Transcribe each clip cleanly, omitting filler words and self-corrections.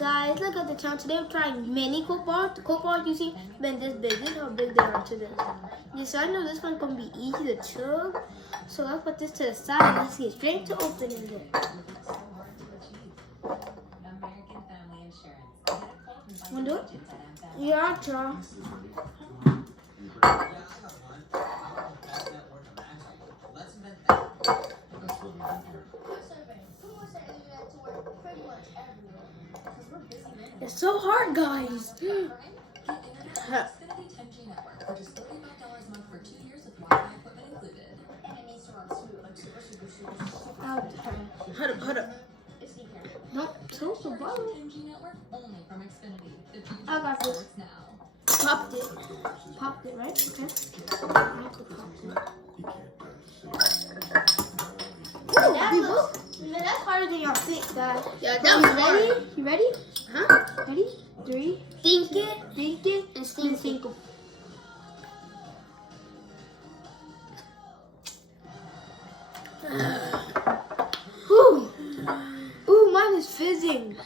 guys, look at the channel. Today I'm trying mini Coke bars. The Coke bars you see been this big. This is how big they are to this. Yes, I know this one's gonna be easy to chug. So let's put this to the side. Let's get straight to opening it. Wanna do it? Yeah, I'll try. It's so hard, guys. Hold up. Don't tilt the bottle. I got this. Popped it, right? Okay. That's harder than y'all think, guys. Yeah, that was hard. You ready? Huh? Ready? 3. Think it. Think it. And stink it. Ooh, mine is fizzing.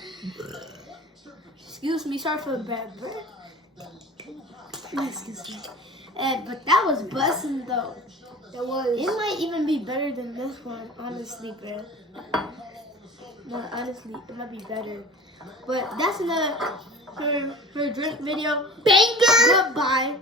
Excuse me, sorry for the bad breath. Excuse me. But that was busting though. It was. It might even be better than this one, honestly, bro. No, honestly, it might be better. But that's another her drink video. Banger. Goodbye.